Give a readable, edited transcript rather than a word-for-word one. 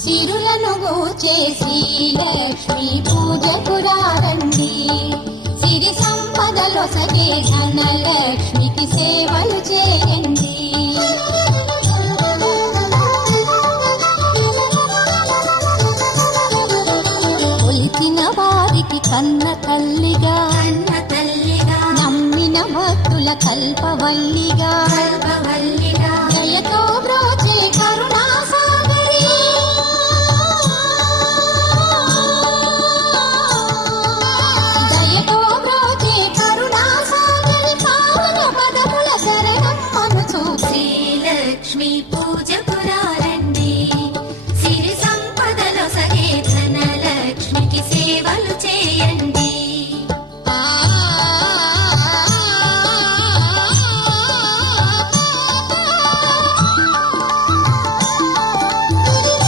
సిరులను గూచే శ్రీలక్ష్మి పూజకు రండి. సిరి సంపదలొసగే ధనలక్ష్మికి సేవలు చేయండి. కొలిచిన వారికి కన్న తల్లిగా నమ్మిన భక్తుల కల్పవల్లిగా